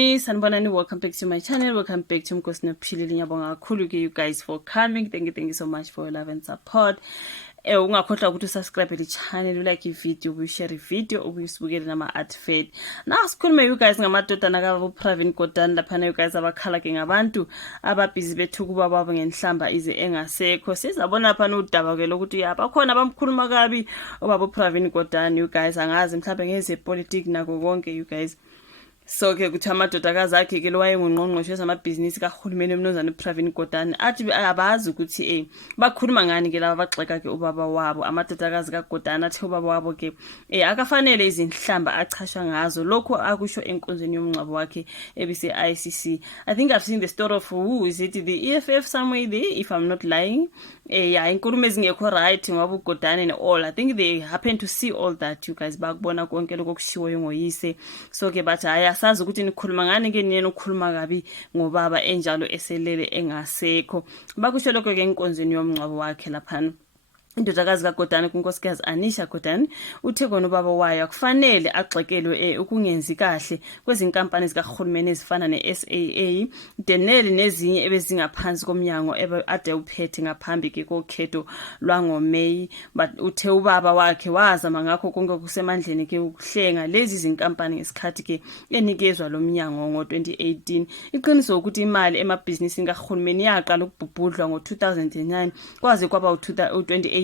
Sanibonani, welcome back to my channel. Welcome back to Mkosi Nophilile. Ngiyabonga kakhulu you guys for coming. Thank you so much for your love and support. Ungakhohlwa ukuthi usubscribe the channel, like i-video, ushare i-video, ubuyisibukele nama-advert. Now sikhulume you guys ngamadodana kabo Pravin Gordhan laphana you guys abakhala ke ngabantu ababhizi bethuka ubaba ngenhlamba ize engasekho. Sizabona phana udaba ke lokuthi bakhona bamkhuluma kabi ubaba Pravin Gordhan you guys, angazi mhlawumbe ngeze politics nako konke you guys. So ke kuthi amadodakazi akhe ke lo wayengungqongqoshe zamabhizinisi kahulumeni umnozana Pravin Gordhan athi abazi ukuthi bakhuluma ngani ke laba bagxeka ke ubaba wabo amadodakazi kaGordhan athi ubaba wabo ke akafanele izinhlamba achasha ngazo lokho akusho enkonzweni yomncwabo wakhe ebise ICC. I think I've seen the story of who is it, the EFF somewhere there if I'm not lying. Inkulumo ezingekho right ngoba uGordhan and all, I think they happen to see all that you guys bakubona konke lokushiwo ngoyise. So ke bathi sazi ukuthi nikhuluma ngani ke niyena ukukhuluma kabi ngobaba enjalo eselele engasekho. Bakusho lokho ke enkonzweni yomncwabo wakhe laphana. Indodakazi kaGordhan kunkosikazi Anisha Gordhan uthe kona ubaba wayo akufanele agxekelwe ukungenzi kahle kwezinkampani zikahulumeni ezifana neSAA, Denel nezinye ebezingaphansi komnyango ade uphethe ngaphambi ke kokhetho lwangoMeyi. But uthe ubaba wakhe wazama ngakho konke kusemandleni ke ukuhlenga lezi zinkampani ngesikhathi ke enikezwa lo mnyango ngo2018. Iqiniso ukuthi imali emabhizinisini kahulumeni yaqala ukubhubhudlwa ngo2009 kwaze kwaba u2018.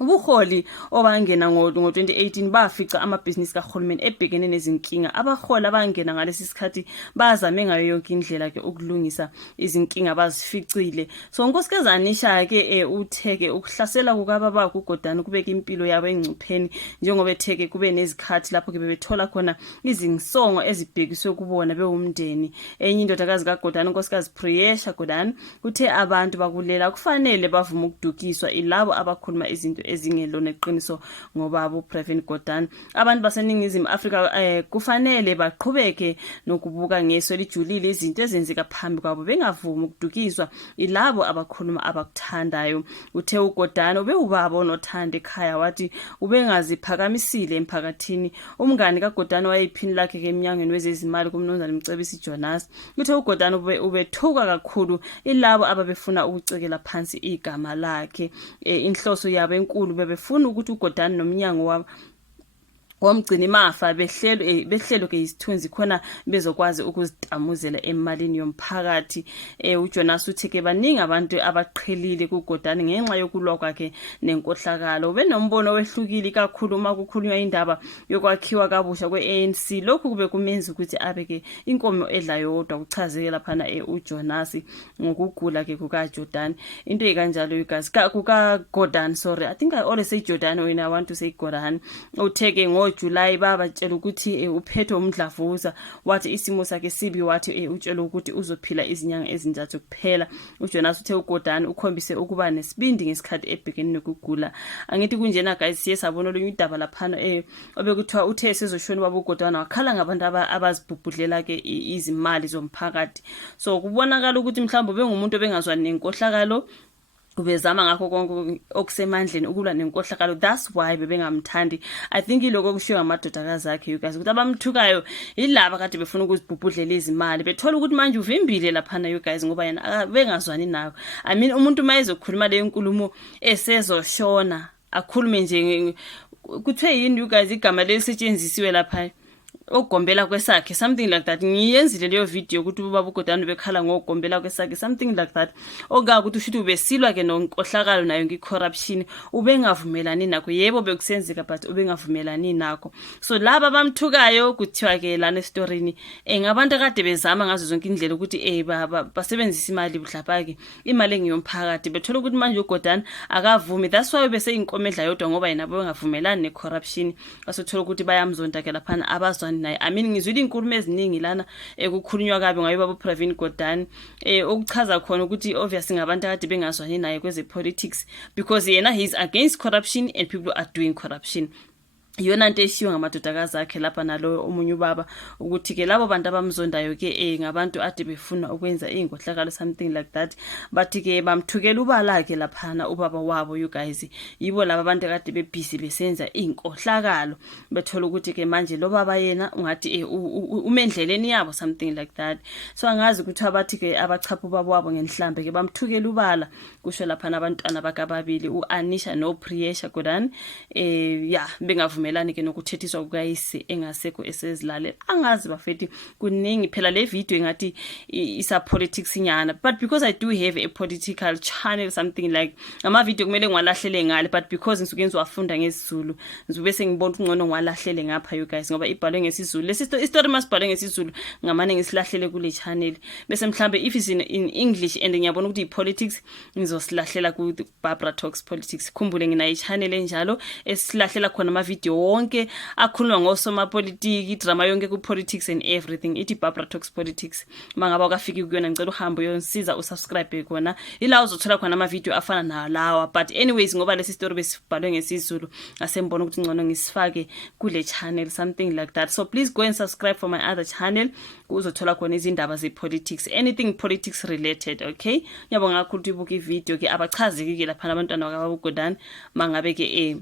Ubuholi obangena ngo2018 bafica amabhizinisi kahulumeni ebhekene nezinkinga. Abahola abangena ngalesi sikhathi bazame ngayo yonke indlela ke ukulungisa izinkinga bazificile. So unkosikazi Anisha ke utheke ukuhlasela kukababa uGordhan kubeka impilo yabo engcupheni njengoba etheke kube nezikhathi lapho ke bebethola khona izinsongo ezibhekiswe kubona bewumndeni. Enye indodakazi kaGordhan unkosikazi Priyesha Gordhan uthe abantu bakulela kufanele bavuma ukudukiswa ilabo abakhuluma izinto ezingelona iqiniso ngobaba uPravin Gordhan. Abantu baseningizimu Afrika kufanele baqhubeke nokubuka ngeso elijulile izinto ezenzeka phambi kwabo bengavumi ukudukiswa ilabo abakhuluma abakuthandayo. Uthe uGordhan ube ubaba onothanda ekhaya wathi ubengaziphakamisile emphakathini. Umngani kaGordhan wayeyiphini lakhe ke eminyangweni wezezimali kumnozana Mcebisi Jonas. Uthe uGordhan ubethuka kakhulu ilabo ababefuna ukucekela phansi igama lakhe. Inhloso yabo enkulu bebefuna ukuthi uGordhan nomnyango womgcina imafa behlelo ke isithunzi khona bezokwazi ukuzitamuzela emalini yomphakathi. uJonas uthi ke baningi abantu abaqhelile kuGordhan ngenxa yokulwa kwakhe nenkohlakalo. Benombono wehlukile kakhulu uma kukhulunywa indaba yokwakhiwa kabusha kweANC. Lokhu kube kumenza ukuthi abeke inkomo edla yodwa kuchazeke laphana uJonas ngokugula ke kukaJordan. Into ekanjalo you guys kukaGordhan, sorry, I think I always say Jordan when I want to say Gordhan. Utheke July babatshela ukuthi uphethe umdlavuza wathi isimo sakhe sibi wathi utshela ukuthi uzophila izinyanga ezintathu kuphela. uJonas uthe uGordhan ukhombise ukuba nesibindi ngesikhathi ebhekene nokugula. Angithi kunjena guys siye sabona lo indaba laphana obekuthiwa uthe sezoshona baba uGordhan wakhala ngabantu abazibhubhudlela ke izimali zomphakathi. So kubonakala ukuthi mhlawumbe bengumuntu bengazwani nenkohlakalo ubezama ngakho konke okusemandleni ukulwa nenkohlakalo. That's why bebengamthandi. I think iloko kushiwa amadodakazi akhe you guys ukuthi abamthukayo ilaba kade befuna ukuzibhubhudlela izimali bethola ukuthi manje uvimbile laphana you guys ngoba yena bengazwani nayo. I mean umuntu mayezokhuluma le nkulumo esezoshona akhulume nje kuthiwe yini you guys igama lelisetshenzisiwe lapha ogombela kwesakhe, something like that. Ngiyenzile leyo video ukuthi ubaba uGordhan bekhala ngogombela kwesakhe, something like that. Oga ukuthi ushithi ubesilwa ke nonkohlakalo nayo ngicorruption ubengavumelani nakho. Yebo bekusenzeka but ubengavumelani nakho. So laba bamthukayo kuthiwa ke lana storyini ngabantu kade bezama ngazo zonke indlela ukuthi basebenzisa imali buhlapha ke imali engiyomphakathi bethola ukuthi manje uGordhan akavumi. That's why bese inkomo edla yodwa ngoba yena bengavumelani necorruption. Basothola ukuthi bayamzonda ke laphana abazwani naye. I mean ngizwile inkulumo eziningi lana ekukhulunywa kabi ngayo baba Pravin Gordhan okuchaza khona ukuthi obviously ngabantu kade bengazwani naye kweze politics because yena he is against corruption and people are doing corruption. iyona nto eshiwo ngamadodakazi akhe lapha nalo omunye ubaba ukuthi ke labo bantu abamzondayo ke ngabantu ade befuna ukwenza ingohlakalo something like that, bathi ke bamthukela ubala ke laphana ubaba wabo. You guys, yibo laba bantu kade bebusy besenza inkohlakalo, bethola ukuthi ke manje lo baba yena ungathi umendleleni yabo something like that. So angazi ukuthi abathi ke abachapha ubaba wabo ngenhlambe ke bamthukela ubala, kusho laphana abantwana bakababili uAnisha noPriyesha Godani bengavumelani ke nokuthethiswa kukayise engasekho esezilale. Angazi bafethi kuningi phela le video ngathi isa politics nyana, but because I do have a political channel something like ama video kumele ngwalahlele ngale, but because ngisuke ngizowafunda ngesizulu ngizobe sengibona ungcono ngwalahlele ngapha you guys, ngoba ibhalwe ngesizulu. Lesi story masibhalwe ngesizulu ngamane ngisilahlele kule channel, bese mhlambe if is in English and ngiyabona ukuthi ipolitics ngizosilahlela ku Barbara Talks Politics. Khumbule ngina i-channel enjalo esilahlela khona ama video wonke akhuluma ngosoma politiki, drama yonke ku politics and everything, ithi Barbara Talks Politics. Mangaba ukafiki kuyona ngicela uhambe uyonsiza usubscribe khona, ila uzothola khona ama video afana nalawa. But anyways, ngoba lesi story besibhalwe ngesizulu asembona ukuthi ngcono ngisifake kule channel something like that. So please go and subscribe for my other channel, uzothola khona izindaba ze politics, anything politics related. Okay, ngiyabonga kakhulu ukuthi ubuke i-video ke abachazeki ke lapha abantwana bakaBugodani mangabe ke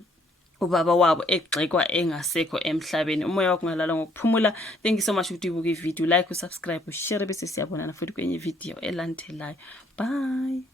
ubaba wabo egxekwa engasekho emhlabeni. Umoya wakho ngalala ngokuphumula. Thank you so much ukuthi ubuke i-video, like, usubscribe, ushare, bese siyabonana futhi kwenye video elandelayo. Bye.